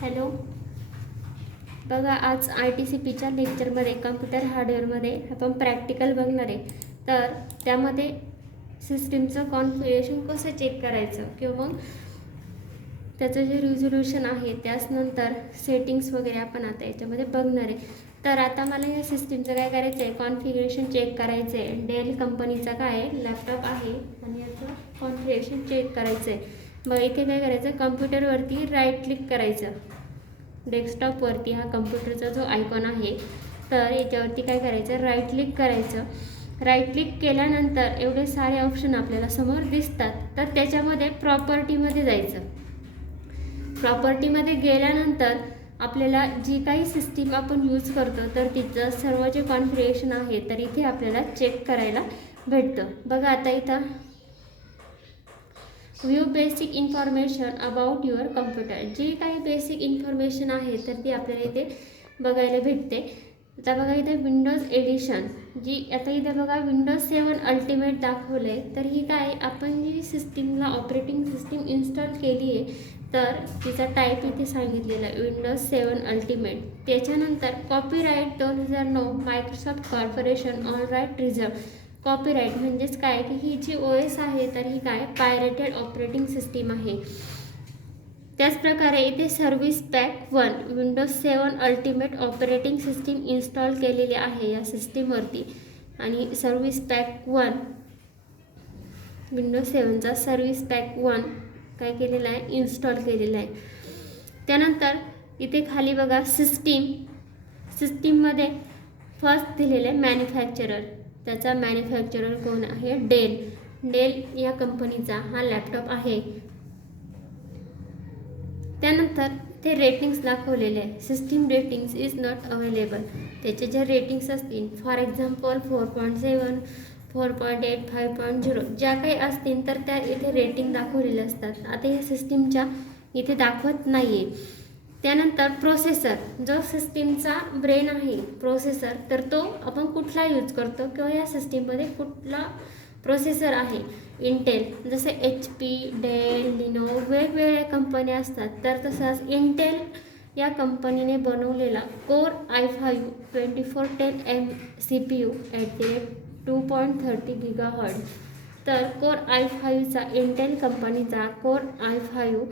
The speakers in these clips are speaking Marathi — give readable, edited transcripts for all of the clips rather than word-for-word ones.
हॅलो. बघा, आज ITCPच्या लेक्चरमध्ये कम्प्युटर हार्डवेअरमध्ये आपण प्रॅक्टिकल बघणार आहे. तर त्यामध्ये सिस्टीमचं कॉन्फिगरेशन कसं चेक करायचं किंवा मग त्याचं जे रिझोल्यूशन आहे त्यानंतर सेटिंग्स वगैरे आपण आता याच्यामध्ये बघणार आहे. तर आता मला या सिस्टीमचं काय करायचं आहे, कॉन्फिगरेशन चेक करायचं आहे. डेल कंपनीचा काय आहे लॅपटॉप आहे आणि याचं कॉन्फिगरेशन चेक करायचं आहे. मग इथे काय करायचं, कम्प्युटरवरती राईट क्लिक करायचं. डेस्कटॉपवरती हा कम्प्युटरचा जो आयकॉन आहे तर याच्यावरती काय करायचं, राईट क्लिक करायचं. राईट क्लिक केल्यानंतर एवढे सारे ऑप्शन आपल्याला समोर दिसतात. तर त्याच्यामध्ये प्रॉपर्टीमध्ये जायचं. प्रॉपर्टीमध्ये गेल्यानंतर आपल्याला जी काही सिस्टीम आपण यूज करतो तर तिचं सर्व जे कॉन्फिगरेशन आहे तर इथे आपल्याला चेक करायला भेटतं. बघा आता इथं view basic information about your computer, जी काही बेसिक इन्फॉर्मेशन आहे तर ती आपल्याला इथे बघायला भेटते. आता बघा इथे विंडोज एडिशन, जी आता इथे बघा विंडोज 7 अल्टिमेट दाखवलं आहे. तर ही काय, आपण जी सिस्टीमला ऑपरेटिंग सिस्टीम इन्स्टॉल केली आहे तर तिचा टाईप इथे सांगितलेला आहे विंडोज 7 अल्टिमेट. त्याच्यानंतर copyright 2009 Microsoft corporation all right reserved. Copyright म्हणजेच काय की ही जी OS आहे तर ही काय पायरेटेड ऑपरेटिंग सिस्टीम आहे. त्याचप्रकारे इथे service pack 1 Windows 7 ultimate operating system install केलेली आहे या सिस्टीमवरती. आणि सर्व्हिस पॅक 1 विंडोज 7चा सर्व्हिस पॅक 1 काय केलेला आहे, इन्स्टॉल केलेला आहे. त्यानंतर इथे खाली बघा सिस्टीममध्ये फर्स्ट दिलेले मॅन्युफॅक्चरर. त्याचा मॅन्युफॅक्चरर कोण आहे, डेल या कंपनीचा हा लॅपटॉप आहे. त्यानंतर ते रेटिंग्स दाखवलेले आहे. System ratings is not available. त्याचे जे रेटिंग्स असतील फॉर एक्झाम्पल 4.7 4.8 5.0 ज्या काही असतील तर त्या इथे रेटिंग दाखवलेल्या असतात. आता या सिस्टीमच्या इथे दाखवत नाही आहे. त्यानंतर प्रोसेसर, जो सिस्टीमचा ब्रेन आहे प्रोसेसर, तर तो आपण कुठला यूज करतो किंवा या सिस्टीममध्ये कुठला प्रोसेसर आहे. इंटेल, जसे HP, डेल, लिनो वेगवेगळ्या कंपन्या असतात. तर तसंच इंटेल या कंपनीने बनवलेला core i5 2410M CPU @ 2.30 GHz. तर कोर i5चा इंटेल कंपनीचा कोर i5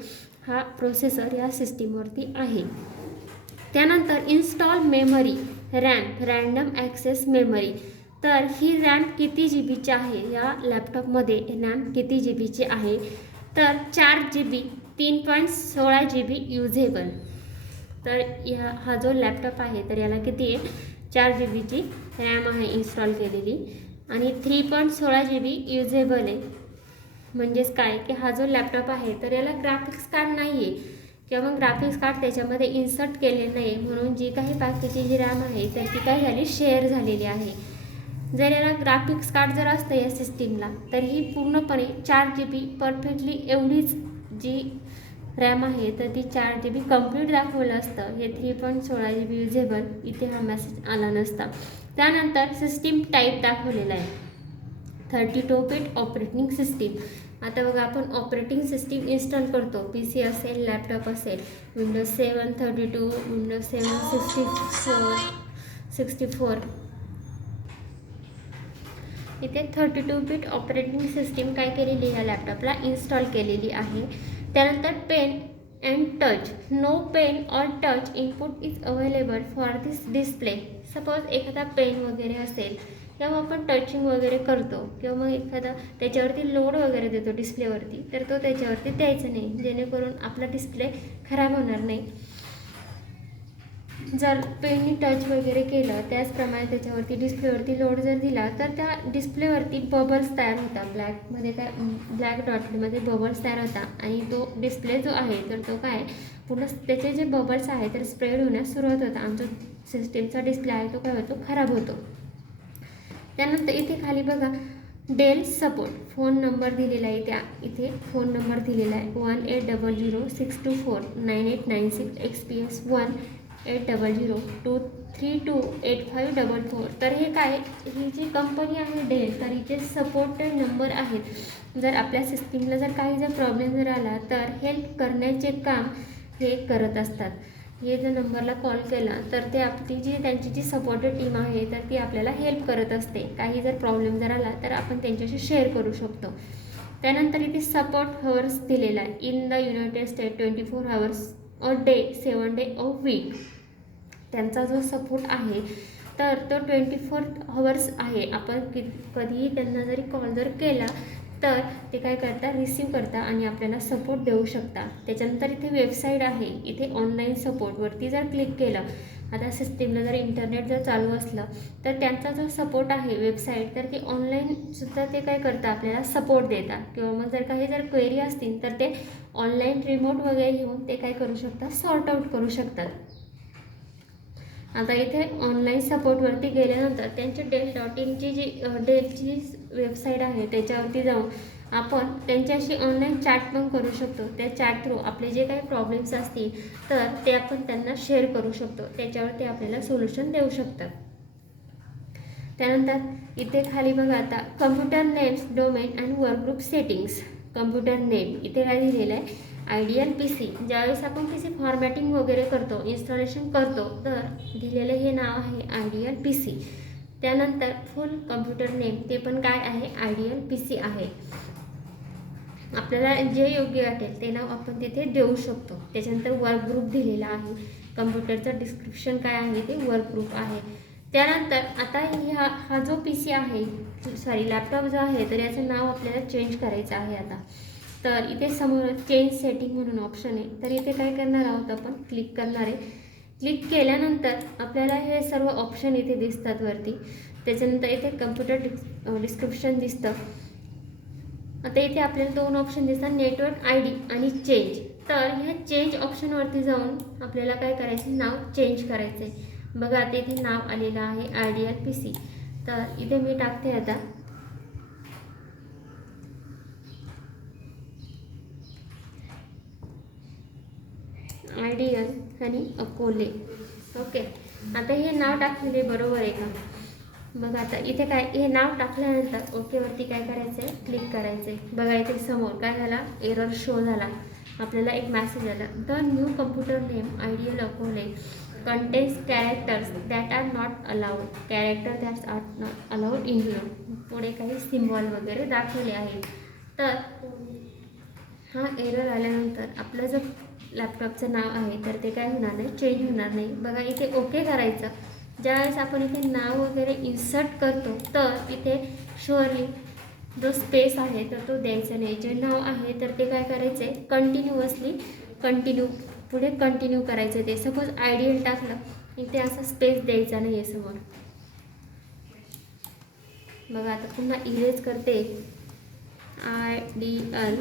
हा प्रोसेसर या सिस्टीमवरती आहे. त्यानंतर install memory random access memory. तर ही रॅम किती GBची आहे, या लॅपटॉपमध्ये रॅम किती GBची आहे, तर 4 GB 3.16 GB युजेबल. तर हा जो लॅपटॉप आहे तर याला किती आहे, 4 GBची रॅम आहे इन्स्टॉल केलेली आणि 3.16 GB युजेबल आहे. म्हणजेच काय की हा जो लॅपटॉप आहे तर याला ग्राफिक्स कार्ड नाही आहे किंवा मग ग्राफिक्स कार्ड त्याच्यामध्ये इन्सर्ट केले नाही, म्हणून जी काही बाकीची जी रॅम आहे तर ती काय झाली, शेअर झालेली आहे. जर याला ग्राफिक्स कार्ड जर असतं या सिस्टीमला तर ही पूर्णपणे 4 GB परफेक्टली एवढीच जी रॅम आहे तर ती 4 GB कंप्लीट दाखवलं असतं. हे 3.16 GB युजेबल इथे हा मेसेज आला नसता. त्यानंतर सिस्टीम टाईप दाखवलेला आहे 32 बिट ऑपरेटिंग सिस्टीम. आता बघा आपण ऑपरेटिंग सिस्टीम इन्स्टॉल करतो, PC असेल लॅपटॉप असेल, विंडोज 7 32, विंडोज 7 64. इथे 32 बिट ऑपरेटिंग सिस्टीम काय केलेली या लॅपटॉपला इन्स्टॉल केलेली आहे. त्यानंतर pen and touch, no pen or touch input is available for this display. Suppose एखादा पेन वगैरे असेल किंवा आपण टचिंग वगैरे करतो किंवा मग एखादा त्याच्यावरती लोड वगैरे देतो डिस्प्लेवरती, तर तो त्याच्यावरती द्यायचा नाही, जेणेकरून आपला डिस्प्ले खराब होणार नाही. जर पेननी टच वगैरे केलं त्याचप्रमाणे त्याच्यावरती डिस्प्लेवरती लोड जर दिला तर त्या डिस्प्लेवरती बबल्स तयार होतात. ब्लॅक डॉटमध्ये बबल्स तयार होतात आणि तो डिस्प्ले जो आहे तर तो काय पूर्ण त्याचे जे बबल्स आहे तर स्प्रेड होण्यास सुरुवात होतं. आमचा सिस्टीमचा डिस्प्ले आहे तो काय होतो, खराब होतो. त्यानंतर इथे खाली बघा डेल सपोर्ट फोन नंबर दिलेला आहे. इथे फोन नंबर दिलेला आहे 1800-624-9896 XPS 1-800-232-8544. तर हे काय, ही जी कंपनी आहे डेल तर हिचे सपोर्टेड नंबर आहेत. जर आपल्या सिस्टीमला जर काही जर प्रॉब्लेम जर आला तर हेल्प करण्याचे काम हे करत असतात. हे जर नंबरला कॉल केला तर ते आपली त्यांची जी सपोर्टेड टीम आहे तर ती आपल्याला हेल्प करत असते. काही जर प्रॉब्लेम जर आला तर आपण त्यांच्याशी शेअर करू शकतो. त्यानंतर इथे सपोर्ट हवर्स दिलेला आहे. In the United state 24 hours a day 7 days a week. त्यांचा जो सपोर्ट आहे तर तो 24 hours आहे. आपण कधीही त्यांना जरी कॉल जर केला तर ते काय करतात, रिसीव करता आणि आपल्याला सपोर्ट देऊ शकता. त्याच्यानंतर इथे वेबसाईट आहे. इथे ऑनलाईन सपोर्टवरती जर क्लिक केलं, आता सिस्टीमला जर इंटरनेट जर चालू असलं तर त्यांचा जो सपोर्ट आहे वेबसाईट तर ती ऑनलाईनसुद्धा ते काय करतात, आपल्याला सपोर्ट देतात. किंवा मग जर काही जर क्वेरी असतील तर ते ऑनलाईन रिमोट वगैरे घेऊन ते काय करू शकतात, सॉर्ट आऊट करू शकतात. आता इथे ऑनलाईन सपोर्टवरती गेल्यानंतर त्यांची डेल.in जी डेलची वेबसाईट आहे त्याच्यावरती जाऊन आपण त्यांच्याशी ऑनलाईन चॅट पण करू शकतो. त्या चॅट थ्रू आपले जे काही प्रॉब्लेम्स असतील तर ते आपण त्यांना शेअर करू शकतो. त्याच्यावर ते आपल्याला सोल्युशन देऊ शकतात. त्यानंतर इथे खाली बघा, आता computer names, domain and workgroup settings. Computer name इथे काय दिलेलं आहे, आयडियल PC. ज्यावेळेस आपण PC फॉर्मॅटिंग वगैरे करतो, इन्स्टॉलेशन करतो तर दिलेलं हे नाव आहे आयडियल PC. त्यानंतर फुल कम्प्युटर नेम ते पण काय आहे, आयडियल PC आहे. आपल्याला जे योग्य वाटेल ते नाव आपण तिथे देऊ शकतो. त्याच्यानंतर वर्क ग्रुप दिलेला आहे. कम्प्युटरचं डिस्क्रिप्शन काय आहे ते वर्क ग्रुप आहे. त्यानंतर आता हा जो PC आहे, लॅपटॉप जो आहे तर याचं नाव आपल्याला चेंज करायचं आहे. आता तर इथे समोर चेंज सेटिंग म्हणून ऑप्शन आहे. तर इथे काय करणार आहोत, आपण क्लिक करणार आहे. क्लिक केल्यानंतर आपल्याला हे सर्व ऑप्शन इथे दिसतात वरती. त्याच्यानंतर इथे कम्प्युटर डिस्क्रिप्शन दिसतं. आता इथे आपल्याला 2 ऑप्शन दिसतात, नेटवर्क ID आणि चेंज. तर ह्या चेंज ऑप्शनवरती जाऊन आपल्याला काय करायचं, नाव चेंज करायचं आहे. बघा आता इथे नाव आलेलं आहे आयडियल PC. तर इथे मी टाकते आता आयडियल आणि अकोले. ओके, आता हे नाव टाकलेले बरोबर आहे का. बघा आता इथे काय, हे नाव टाकल्यानंतर ओकेवरती काय करायचं आहे, क्लिक करायचं आहे. बघा इथे समोर काय झाला, एरर शो झाला. आपल्याला एक मेसेज आला, the new computer name ideal Akole contains characters that are not allowed. Character that's are not allowed in you. पुढे काही सिम्बॉल वगैरे दाखवले आहेत. तर हा एरर आल्यानंतर आपलं जो लॅपटॉपचं नाव आहे तर ते काय होणार नाही, चेंज होणार नाही. बघा इथे ओके करायचं. ज्यावेळेस आपण इथे नाव वगैरे इन्सर्ट करतो तर इथे शुअरली जो स्पेस आहे तर तो द्यायचा नाही. जे नाव आहे तर ते काय करायचं आहे, कंटिन्युअसली पुढे कंटिन्यू करायचं. ते सपोज आयडियल टाकलं इथे असा स्पेस द्यायचा नाही आहे समोर. बघा आता पुन्हा इरेज करते, आयडियल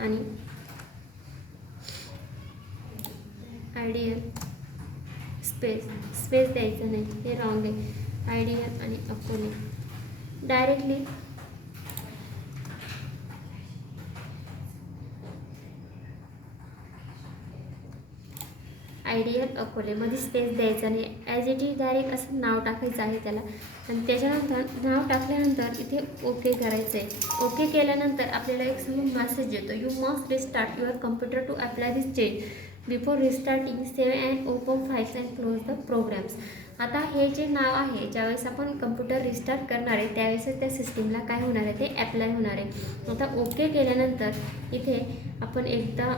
आणि आयडियल स्पेस द्यायचं नाही, हे रॉंग आहे. आयडियल आणि अकोले डायरेक्टली आयडियल अकोलेमध्ये स्पेस द्यायचा नाही. ॲज इट इज डायरेक्ट असं नाव टाकायचं आहे त्याला. आणि त्याच्यानंतर नाव टाकल्यानंतर इथे ओके करायचं आहे. ओके केल्यानंतर आपल्याला एक समोर मेसेज येतो, you must restart your computer to apply this change. Before restarting save and open files and close the programs. आता हे जे नाव आहे, ज्यावेळेस आपण कम्प्युटर रिस्टार्ट करणार आहे त्यावेळेस त्या सिस्टीमला काय होणार आहे, ते अप्लाय होणार आहे. आता ओके केल्यानंतर इथे आपण एकदा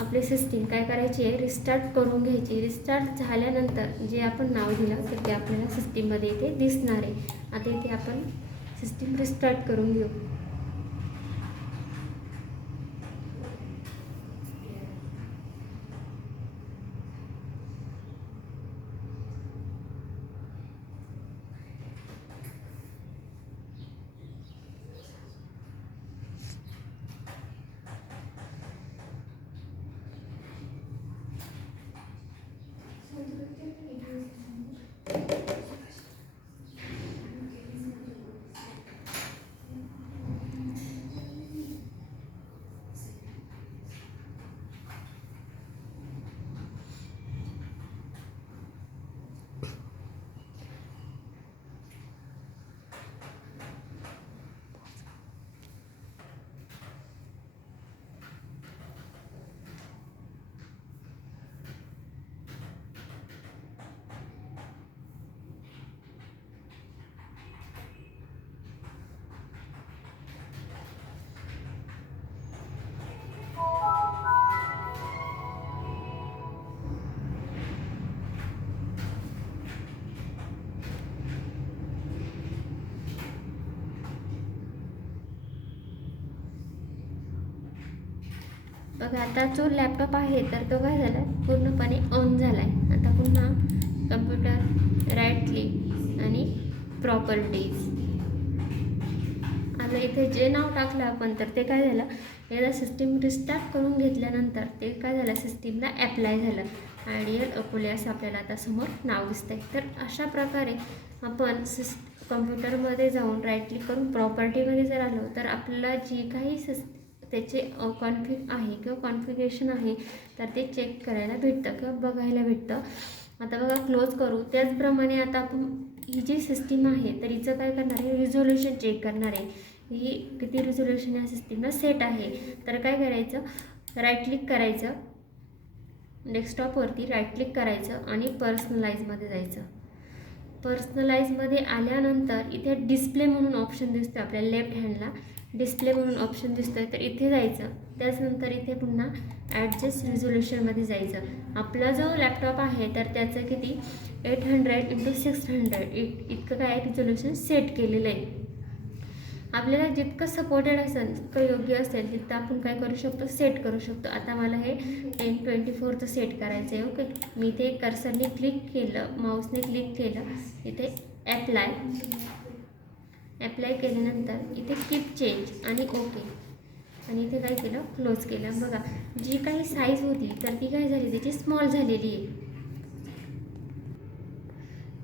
आपली सिस्टीम काय करायची आहे, रिस्टार्ट करून घ्यायची. रिस्टार्ट झाल्यानंतर जे आपण नाव दिलं तर ते आपल्याला सिस्टीममध्ये इथे दिसणार आहे. आता इथे आपण सिस्टीम रिस्टार्ट करून घेऊ. बघा आता जो लॅपटॉप आहे तर तो काय झाला पूर्णपणे ऑन झाला आहे. आता पुन्हा कम्प्युटर राईट क्लिक आणि प्रॉपर्टीज. आता इथे जे नाव टाकलं आपण तर ते काय झालं, एकदा सिस्टीम रिस्टार्ट करून घेतल्यानंतर ते काय झालं सिस्टीमला ॲप्लाय झालं. आयडियल अकोले असं आपल्याला आता समोर नाव दिसतंय. तर अशा प्रकारे आपण कम्प्युटरमध्ये जाऊन राईट क्लिक करून प्रॉपर्टीमध्ये जर आलो तर आपल्याला जी काही त्याचे कॉन्फिग आहे किंवा कॉन्फिगरेशन आहे तर ते चेक करायला भेटतं किंवा बघायला भेटतं. आता बघा क्लोज करू. त्याचप्रमाणे आता आपण ही जी सिस्टीम आहे तर हिचं काय करणार आहे, रिझोल्युशन चेक करणार आहे. ही किती रिझोल्युशन या सिस्टीमला सेट आहे. तर काय करायचं, राईट क्लिक करायचं, डेस्कटॉपवरती राईट क्लिक करायचं आणि पर्सनलाइजमध्ये जायचं. पर्सनलाइजमध्ये आल्यानंतर इथे डिस्प्ले म्हणून ऑप्शन दिसतो आपल्याला लेफ्ट हँडला, डिस्प्ले म्हणून ऑप्शन दिसतो आहे तर इथे जायचं. त्याचनंतर इथे पुन्हा ॲडजस्ट रिझोल्युशनमध्ये जायचं. आपला जो लॅपटॉप आहे तर त्याचं किती 800x600 इतकं काय रिझोल्युशन सेट केलेलं आहे. आपल्याला जितकं सपोर्टेड असेल जितकं योग्य असेल तितकं आपण काय करू शकतो, सेट करू शकतो. आता मला हे 1024चं सेट करायचं आहे. ओके, मी ते कर्सरने क्लिक केलं, माऊसने क्लिक केलं, इथे ॲप्लाय केल्यानंतर इथे कीप चेंज आणि ओके आणि इथे काय केलं, क्लोज केलं. बघा जी काही साईज होती तर ती काय झाली, त्याची स्मॉल झालेली आहे.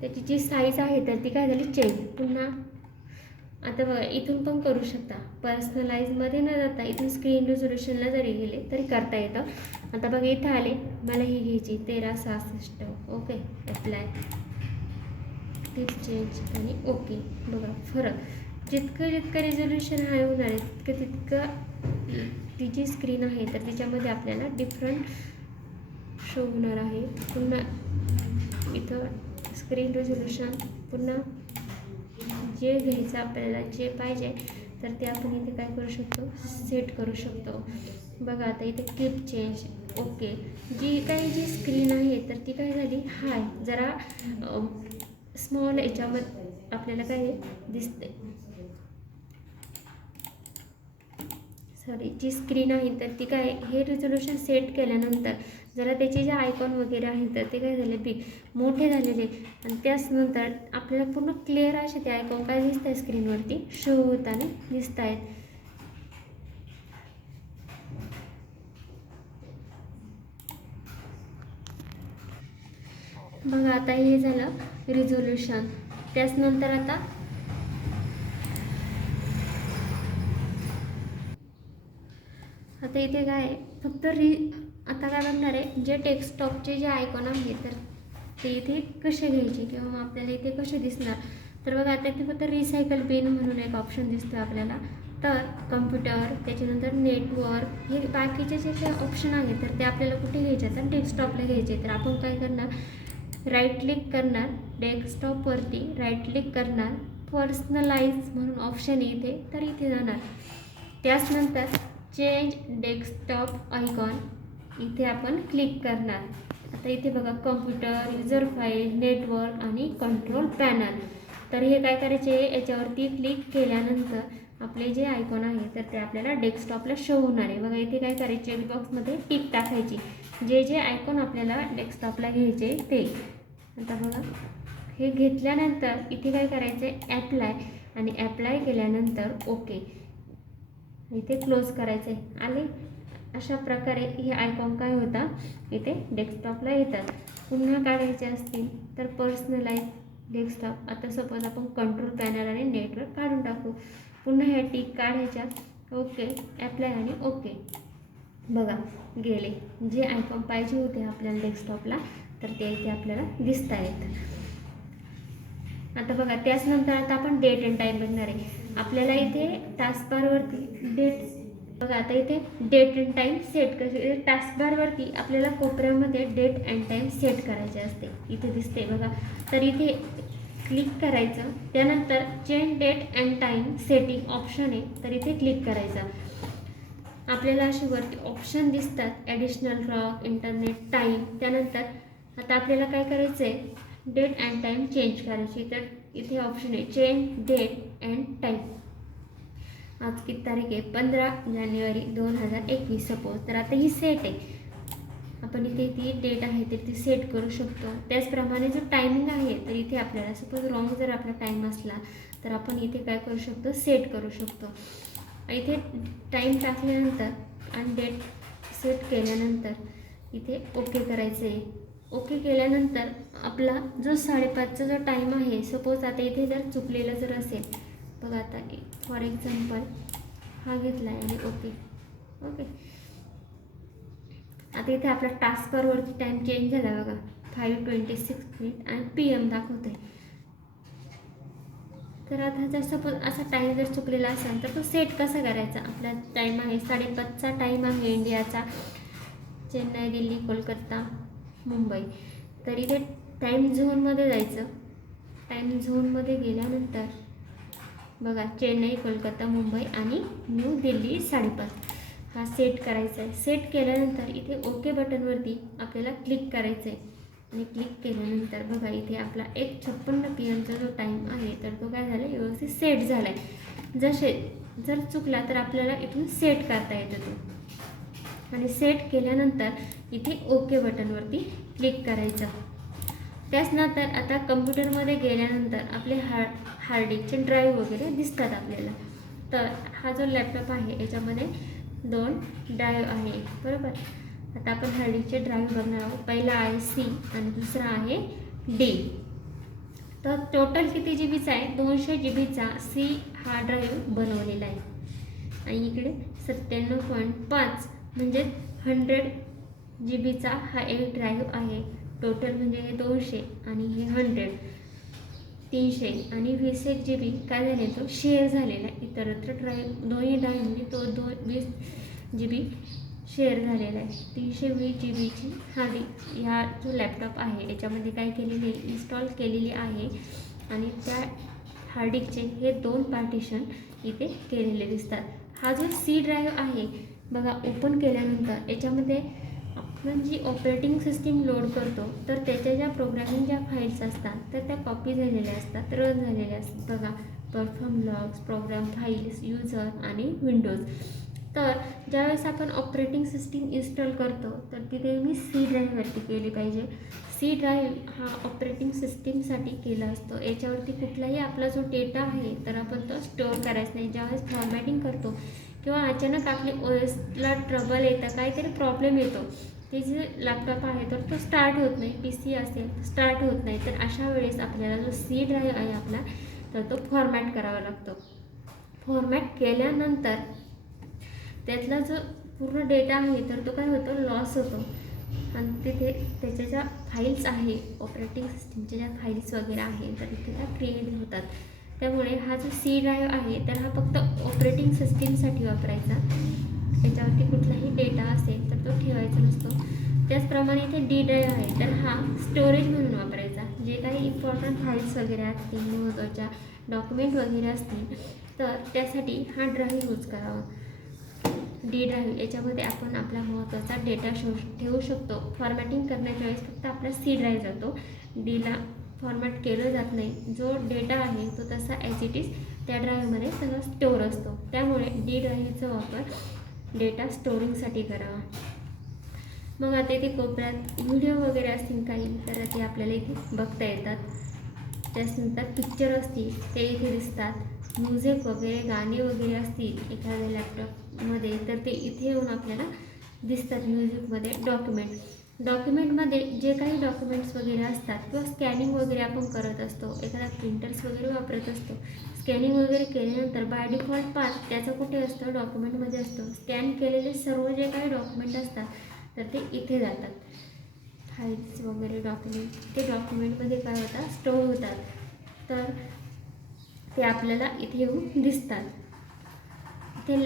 त्याची जी साईज आहे तर ती काय झाली चेंज. पुन्हा आता बघा इथून पण करू शकता, पर्सनलाइजमध्ये न जाता इथून स्क्रीन रिझोल्युशनला जरी गेले तरी करता येतं. आता बघा इथं आले, मला ही घ्यायची 1366. ओके, ॲप्लाय, टीप चेंज आणि ओके. बघा फरक जितकं रिझोल्युशन हाय होणार आहे तितकं ती जी स्क्रीन आहे तर तिच्यामध्ये आपल्याला डिफरंट शो होणार आहे. पुन्हा इथं स्क्रीन रिझोल्युशन पुन्हा जे घ्यायचं आपल्याला जे पाहिजे तर ते आपण इथे काय करू शकतो, सेट करू शकतो. बघा आता इथे कीप चेंज ओके. जी स्क्रीन आहे तर ती काय झाली हाय, जरा स्मॉल याच्यामध्ये आपल्याला काय दिसते, सॉरी जी स्क्रीन आहे तर ती काय हे रिझोल्युशन सेट केल्यानंतर जरा त्याचे जे आयकॉन वगैरे आहेत तर ते काय झाले बिग मोठे झालेले आणि त्याचनंतर आपल्याला पूर्ण क्लिअर असे ते आयकॉन काय दिसत आहे स्क्रीनवरती शो होताना दिसत आहेत. बघा आता हे झालं रिझोल्युशन. त्याचनंतर आता इथे काय फक्त आता काय बघणार आहे, जे डेस्कटॉपचे जे आयकॉन आहे तर ते इथे कसे घ्यायचे किंवा मग आपल्याला इथे कसे दिसणार. तर बघा आता इथे फक्त रिसायकल बिन म्हणून एक ऑप्शन दिसतो आपल्याला. तर कम्प्युटर त्याच्यानंतर नेटवर्क हे बाकीचे जे काही ऑप्शन आहेत तर ते आपल्याला कुठे घ्यायचे तर डेस्कटॉपला घ्यायचे. तर आपण काय करणार, राईट क्लिक करणार, डेस्कटॉपवरती राईट क्लिक करणार, पर्सनलाइज म्हणून ऑप्शन इथे तर इथे जाणार. त्याचनंतर चेंज डेस्कटॉप आयकॉन इथे आपण क्लिक करणार. आता इथे बघा कम्प्युटर, युजर फाईल, नेटवर्क आणि कंट्रोल पॅनल. तर हे काय करायचे, याच्यावरती क्लिक केल्यानंतर आपले जे आयकॉन आहे तर ते आपल्याला डेस्कटॉपला शो होणार आहे. बघा इथे काय करायचे, चेकबॉक्समध्ये टिक टाकायची जे आयकॉन आपल्याला डेस्कटॉपला घ्यायचे ते. आता बघा हे घेतल्यानंतर इथे काय करायचं आहे, ॲप्लाय आणि ॲप्लाय केल्यानंतर ओके इथे क्लोज करायचं आहे. आले अशा प्रकारे हे आयकॉन काय होता इथे डेस्कटॉपला येतात. पुन्हा काढायचे असतील तर पर्सनलाइज डेस्कटॉप. आता सपोज आपण कंट्रोल पॅनल आणि नेटवर्क काढून टाकू. पुन्हा ह्या टिक काढायच्या, ओके ॲप्लाय आणि ओके. बघा गेले जे आयकॉन पाहिजे होते आपल्याला डेस्कटॉपला तर ते इथे आपल्याला दिसत आहेत. आता बघा त्याचनंतर आता आपण डेट अँड टाईम बघणार आहे. आपल्याला इथे टास्कबारवरती डेट, बघा आता इथे डेट अँड टाईम सेट करायचे. टास्कबारवरती आपल्याला कोपऱ्यामध्ये डेट अँड टाईम सेट करायचे असते, इथे दिसते बघा. तर इथे क्लिक करायचं, त्यानंतर change date and time setting option आहे तर इथे क्लिक करायचं. आपल्याला असे वरती ऑप्शन दिसतात, ॲडिशनल रॉक, इंटरनेट, टाईम. त्यानंतर आता आपल्याला काय करायचं आहे, डेट अँड टाईम चेंज करायची. तर इथे ऑप्शन आहे चेंज डेट अँड टाईम. आज किती तारीख आहे, 15 जानेवारी 2021 सपोज. तर आता ही सेट आहे, आपण इथे ती डेट आहे तर ती सेट करू शकतो. त्याचप्रमाणे जो टायमिंग आहे, तर इथे आपल्याला सपोज रॉंग जर आपला टाईम असला तर आपण इथे काय करू शकतो, सेट करू शकतो. इथे टाईम टाकल्यानंतर आणि डेट सेट केल्यानंतर इथे ओके करायचं आहे. ओके केल्यानंतर आपला जो 5:30चा जो टाईम आहे, सपोज आता इथे जर चुकलेलं जर असेल, बघा आता फॉर एक्झाम्पल हा घेतला आहे आणि ओके. आता इथे आपला टास्कवरती टाईम चेंज झाला बघा, 5:26 आणि PM दाखवत आहे. तर आता जर सपोज असा टाईम जर चुकलेला असेल तर तो सेट कसा करायचा. आपला टाईम आहे 5:30चा टाईम आहे इंडियाचा, चेन्नई, दिल्ली, कोलकाता, मुंबई. तर इथे टाईम झोनमध्ये जायचं. टाईम झोनमध्ये गेल्यानंतर बघा चेन्नई, कोलकाता, मुंबई आणि न्यू दिल्ली 5:30 हा सेट करायचा आहे. सेट केल्यानंतर इथे ओके बटनवरती आपल्याला क्लिक करायचं आहे आणि क्लिक केल्यानंतर बघा इथे आपला 1:56 PM जो टाईम आहे तर तो काय झाला, व्यवस्थित सेट झाला आहे. जर चुकला तर आपल्याला इथून सेट करता येतो तो, आणि सेट केल्यानंतर इथे ओके बटनवरती क्लिक करायचं. त्याचनंतर आता कम्प्युटरमध्ये गेल्यानंतर आपले हार्ड डिस्कचे ड्राईव्ह वगैरे दिसतात आपल्याला. तर हा जो लॅपटॉप आहे याच्यामध्ये 2 ड्राईव्ह आहे, बरोबर. आता आपण हार्ड डिस्कचे ड्राईव्ह बघणार आहोत. पहिला आहे C आणि दुसरा आहे D. तर टोटल किती GBचा आहे, 200 GBचा C हा ड्राईव्ह बनवलेला आहे. आणि इकडे 97.5 म्हणजे 100 GBचा हा एक ड्राईव्ह आहे. टोटल म्हणजे हे 200 आणि हे 100 300 आणि 20 GB काय झाले, तो शेअर झालेला आहे इतरत्र ड्राईव्ह. दोन्ही ड्राईव्हने तो 20 GB शेअर झालेला आहे. 320 GBची ह्या जो लॅपटॉप आहे याच्यामध्ये काय केलेली आहे, इन्स्टॉल केलेली आहे. आणि त्या हार्ड डिस्कचे हे 2 पार्टिशन इथे केलेले दिसतात. हा जो C ड्राईव्ह आहे बघा, ओपन केल्यानंतर याच्यामध्ये आपण जी ऑपरेटिंग सिस्टीम लोड करतो तर त्याच्या ज्या प्रोग्रामिंग ज्या फाईल्स असतात तर त्या कॉपी झालेल्या असतात, रन झालेल्या असतात. बघा perform logs, program files, user आणि विंडोज. तर ज्यावेळेस आपण ऑपरेटिंग सिस्टीम इन्स्टॉल करतो तर ती नेहमी C ड्राईव्हवरती केली पाहिजे. C ड्राईव्ह हा ऑपरेटिंग सिस्टीमसाठी केला असतो. याच्यावरती कुठलाही आपला जो डेटा आहे तर आपण तो स्टोअर करायचा नाही. ज्यावेळेस फॉर्मॅटिंग करतो किंवा अचानक आपली OSला ट्रबल येतं, काहीतरी प्रॉब्लेम येतो, ते जे लॅपटॉप आहे तर तो स्टार्ट होत नाही, PC असेल स्टार्ट होत नाही, तर अशा वेळेस आपल्याला जो C ड्राईव्ह आहे आपला तर तो फॉर्मॅट करावा लागतो. फॉर्मॅट केल्यानंतर त्यातला जो पूर्ण डेटा आहे तर तो काय होतो, लॉस होतो. आणि तिथे त्याच्या ज्या फाईल्स आहे ऑपरेटिंग सिस्टीमच्या ज्या फाईल्स वगैरे आहे तर इथे त्या क्रिएट होतात. त्यामुळे हा जो C ड्राईव्ह आहे तर हा फक्त ऑपरेटिंग सिस्टीमसाठी वापरायचा. त्याच्यावरती कुठलाही डेटा असेल तर तो ठेवायचा नसतो. त्याचप्रमाणे इथे D ड्राईव्ह आहे तर हा स्टोरेज म्हणून वापरायचा. जे काही इम्पॉर्टंट फाईल्स वगैरे असतील, महत्त्वाच्या डॉक्युमेंट वगैरे असतील तर त्यासाठी हा ड्राईव्ह यूज करावा. D ड्राईव्ह याच्यामध्ये आपण आपला महत्त्वाचा डेटा ठेवू शकतो. फॉर्मॅटिंग करण्याच्या वेळेस फक्त आपला C ड्राईव्ह जातो, Dला फॉर्मॅट केलं जात नाही. जो डेटा आहे तो तसा ॲज इट इज त्या ड्राईव्हमध्ये सगळं स्टोअर असतो. त्यामुळे D ड्राईव्हचा वापर डेटा स्टोरिंगसाठी करावा. मग आता इथे कोपऱ्यात व्हिडिओ वगैरे असतील काही तर ते आपल्याला इथे बघता येतात. त्याच्यानंतर पिक्चर असतील ते इथे दिसतात. म्युझिक वगैरे, गाणे वगैरे असतील एखाद्या लॅपटॉपमध्ये तर ते इथे येऊन आपल्याला दिसतात. म्युझिकमध्ये डॉक्युमेंटमध्ये जे काही डॉक्युमेंट्स वगैरे असतात किंवा स्कॅनिंग वगैरे आपण करत असतो, एखादा प्रिंटर्स वगैरे वापरत असतो, स्कॅनिंग वगैरे केल्यानंतर बाय डिफॉल्ट पाथ त्याचं कुठे असतं, डॉक्युमेंटमध्ये असतो. स्कॅन केलेले सर्व जे काही डॉक्युमेंट असतात तर ते इथे जातात. फाईल्स वगैरे डॉक्युमेंट ते डॉक्युमेंटमध्ये काय होतात, स्टोअर होतात. तर ते आपल्याला इथे येऊन दिसतात. इथे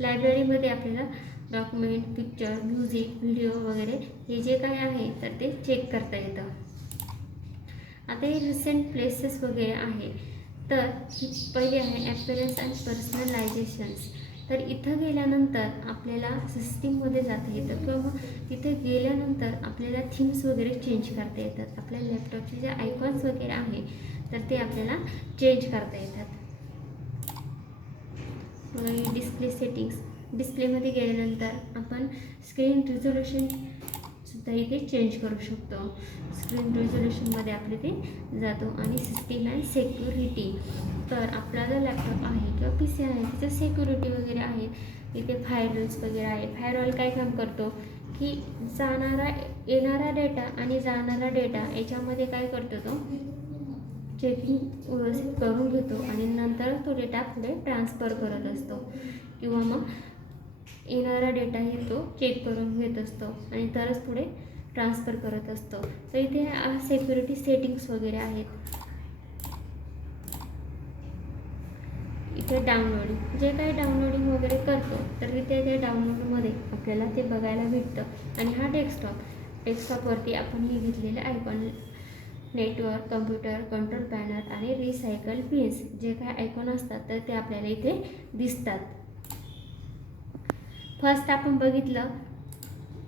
लायब्ररीमध्ये आपल्याला डॉक्युमेंट, पिक्चर, म्युझिक, व्हिडिओ वगैरे हे जे काय आहे तर ते चेक करता येतं. आता हे रिसेंट प्लेसेस वगैरे आहे तर ही पहिली आहे ॲपिअरन्स अँड पर्सनलायझेशन्स. तर इथं गेल्यानंतर आपल्याला सिस्टीममध्ये जाता येतं किंवा मग तिथे गेल्यानंतर आपल्याला थीम्स वगैरे चेंज करता येतात. आपल्या लॅपटॉपचे जे आयकॉन्स वगैरे आहे तर ते आपल्याला चेंज करता येतात. Display settings. डिस्प्लेमध्ये गेल्यानंतर आपण स्क्रीन रिझोल्युशन सुद्धा इथे चेंज करू शकतो. स्क्रीन रिझोल्युशनमध्ये आपले ते जातो. आणि सिस्टीम अँड सेक्युरिटी, तर आपला जो लॅपटॉप आहे किंवा पी सी आहे त्याचं सेक्युरिटी वगैरे आहे. इथे फायरवॉल्स वगैरे आहे. फायरवॉल काय काम करतो की येणारा डेटा आणि जाणारा डेटा याच्यामध्ये काय करतो, तो चेकिंग व्यवस्थित करून घेतो आणि नंतर तो डेटा पुढे ट्रान्सफर करत असतो, किंवा मग येणारा डेटाही तो चेक करून घेत असतो आणि तरच पुढे ट्रान्सफर करत असतो. तर इथे सेक्युरिटी सेटिंग्स वगैरे आहेत. इथे डाउनलोडिंग, जे काही डाउनलोडिंग वगैरे करतो तर इथे ते डाउनलोडमध्ये आपल्याला ते बघायला भेटतं. आणि हा डेस्कटॉपवरती आपण हे घेतलेले icon, network, computer, control panel आणि रिसायकल पिन्स, जे काही आयकॉन असतात तर ते आपल्याला इथे दिसतात. फर्स्ट आपण बघितलं,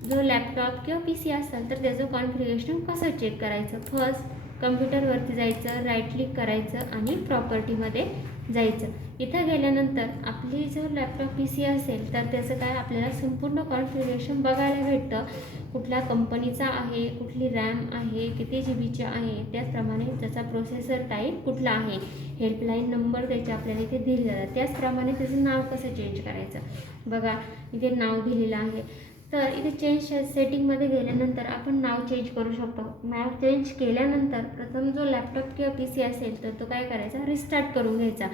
जो लॅपटॉप किंवा पी सी असेल तर त्याचं कॉन्फिगरेशन कसं चेक करायचं. फर्स्ट कम्प्युटरवरती जायचं, राईट क्लिक करायचं आणि प्रॉपर्टीमध्ये जायचं. इथं गेल्यानंतर आपली जो लॅपटॉप पी सी असेल तर त्याचं काय आपल्याला संपूर्ण कॉन्फिगरेशन बघायला भेटतं. कुठल्या कंपनीचा आहे, कुठली रॅम आहे, किती जी बीची आहे, त्याचप्रमाणे त्याचा प्रोसेसर टाईप कुठला आहे, हेल्पलाईन नंबर त्याचे आपल्याला इथे दिले जातात. त्याचप्रमाणे त्याचं नाव कसं चेंज करायचं. बघा इथे नाव दिलेलं आहे. तर इथे चेंज सेटिंगमध्ये गेल्यानंतर आपण नाव चेंज करू शकतो. नाव चेंज केल्यानंतर प्रथम जो लॅपटॉप किंवा पी सी असेल तर तो काय करायचा, रिस्टार्ट करून घ्यायचा.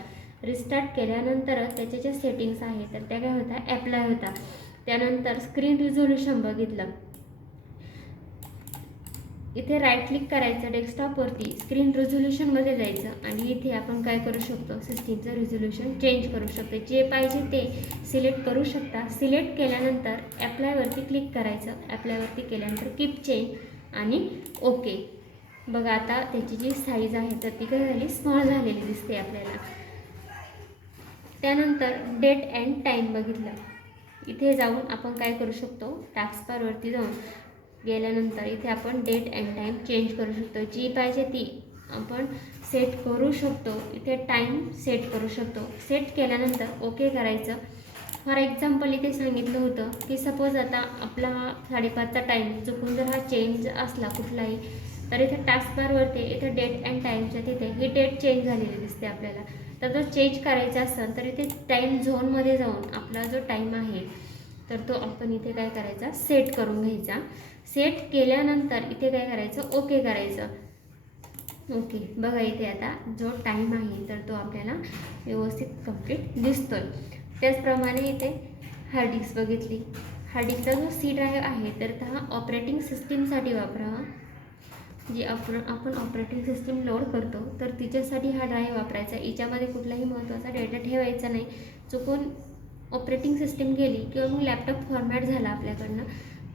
रिस्टार्ट केल्यानंतरच त्याच्या ज्या सेटिंग्स आहेत तर त्या काय होतात, ॲप्लाय होतात. त्यानंतर स्क्रीन रिझोल्युशन बघितलं, इथे राईट क्लिक करायचं डेस्कटॉपवरती, स्क्रीन रिझोल्युशनमध्ये जायचं आणि इथे आपण काय करू शकतो, सिस्टीमचं रिझोल्युशन चेंज करू शकतो. जे पाहिजे ते सिलेक्ट करू शकता. सिलेक्ट केल्यानंतर ॲप्लायवरती क्लिक करायचं. ॲप्लायवरती केल्यानंतर कीप चेंज आणि ओके. बघा आता त्याची जी साईज आहे तर ती काय झाली, स्मॉल झालेली दिसते आपल्याला. त्यानंतर डेट अँड टाईम बघितलं, इथे जाऊन आपण काय करू शकतो, टास्कबारवरती जाऊन गेल्यानंतर इथे आपण डेट अँड टाईम चेंज करू शकतो. जी पाहिजे ती आपण सेट करू शकतो. इथे टाईम सेट करू शकतो. सेट केल्यानंतर ओके करायचं. फॉर एक्झाम्पल इथे सांगितलं होतं की सपोज आता आपला 5:30चा टाईम चुकून जर हा चेंज असला कुठलाही, तर इथे टास्कबारवरती इथे डेट अँड टाईमच्या तिथे ही डेट चेंज झालेली दिसते आपल्याला. तर तो चेंज करायचा असेल तर इथे टाईम झोनमध्ये जाऊन आपला जो टाईम आहे तर तो आपण इथे काय करायचा, सेट करून घ्यायचा. सेट केल्यानंतर इथे काय करायचं, ओके करायचं. ओके, बघा इथे आता जो टाईम आहे तर तो आपल्याला व्यवस्थित कंप्लीट दिसतोय. त्याचप्रमाणे इथे हार्ड डिस्क बघितली. हार्ड डिस्कचा जो सी ड्राईव्ह आहे तर हा ऑपरेटिंग सिस्टीमसाठी वापरावा. जी आपण ऑपरेटिंग सिस्टीम लोड करतो तर तिच्यासाठी हा ड्राईव्ह वापरायचा. याच्यामध्ये कुठलाही महत्त्वाचा डेटा ठेवायचा नाही. चुकून ऑपरेटिंग सिस्टीम गेली किंवा मग लॅपटॉप फॉर्मॅट झाला आपल्याकडनं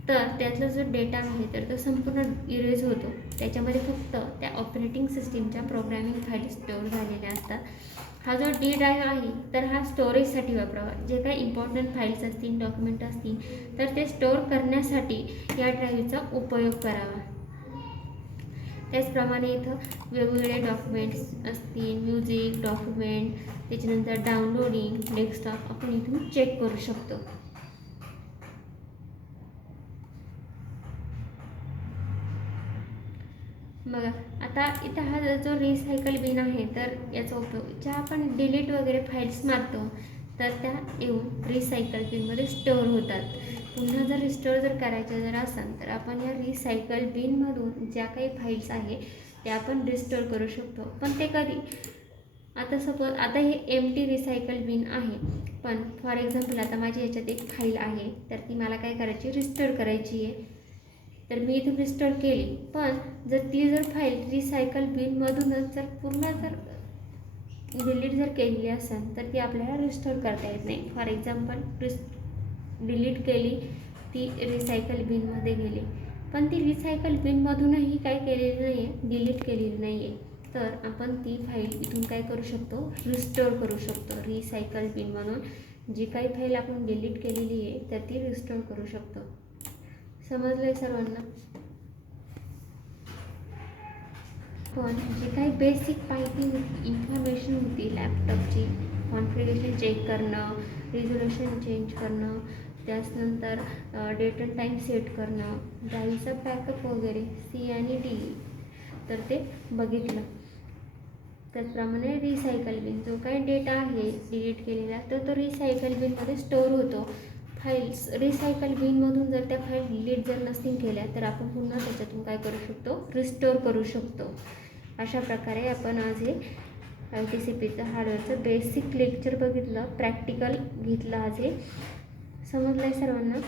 तर त्यातला जो डेटा आहे तर तो संपूर्ण इरेज होतो. त्याच्यामध्ये फक्त त्या ऑपरेटिंग सिस्टीमच्या प्रोग्रॅमिंग फाईल स्टोअर झालेल्या असतात. हा जो डी ड्राईव्ह आहे तर हा स्टोरेजसाठी वापरावा. जे काही इम्पॉर्टंट फाईल्स असतील, डॉक्युमेंट असतील तर ते स्टोअर करण्यासाठी या ड्राईव्हचा उपयोग करावा. त्याचप्रमाणे इथं वेगवेगळे डॉक्युमेंट्स असतील, म्युझिक, डॉक्युमेंट, त्याच्यानंतर डाउनलोडिंग, डेस्कटॉप आपण इथून चेक करू शकतो. बघा आता इथं हा जो रिसायकल बिन आहे तर याचा उपयोग ज्या आपण डिलीट वगैरे फाईल्स मारतो तर त्या येऊन रिसायकल बिनमध्ये स्टोअर होतात. पुन्हा जर रिस्टोअर जर करायच्या जर असेल तर आपण या रिसायकल बिनमधून ज्या काही फाईल्स आहे त्या आपण रिस्टोअर करू शकतो. पण ते कधी, आता सपोज आता हे एम्प्टी रिसायकल बिन आहे, पण फॉर एक्झाम्पल आता माझी याच्यात एक फाईल आहे तर ती मला काय करायची, रिस्टोअर करायची आहे. तर मी इथून रिस्टोअर केली, पण जर फाईल रिसायकल बिनमधूनच जर पूर्ण जर डिलीट जर केलेली असेल तर ती आपल्याला रिस्टोअर करता येत नाही. फॉर एक्झाम्पल डिलीट केली, ती रिसायकल बिनमध्ये गेली, पण ती रिसायकल बिनमधूनही काय केलेली नाही आहे, डिलीट केलेली नाही आहे. तर आपण ती फाईल इथून काय करू शकतो, रिस्टोअर करू शकतो. रिसायकल बिनमधून जी काही फाईल आपण डिलीट केलेली आहे तर ती रिस्टोअर करू शकतो. समजलं आहे सर्वांना? पण जी काही बेसिक माहिती होती, इन्फॉर्मेशन होती लॅपटॉपची, कॉन्फिगरेशन चेक करणं, रिझोल्युशन चेंज करणं, त्याचनंतर डेट अँड टाईम सेट करणं, ड्राईव्हचा बॅकअप वगैरे सी आणि डी तर ते बघितलं. त्याचप्रमाणे रिसायकल बिन, जो काही डेटा आहे डिलीट केलेला तर तो रिसायकल बिनमध्ये स्टोअर होतो. फाईल्स रिसायकल बिनमधून जर त्या फाईल डिलीट जर नसतील केल्या तर आपण पुन्हा त्याच्यातून काय करू शकतो, रिस्टोअर करू शकतो. अशा प्रकारे आपण आज हे ITCPचं हार्डवेअरचं बेसिक लेक्चर बघितलं, प्रॅक्टिकल घेतलं. आज हे समजलं आहे सर्वांना.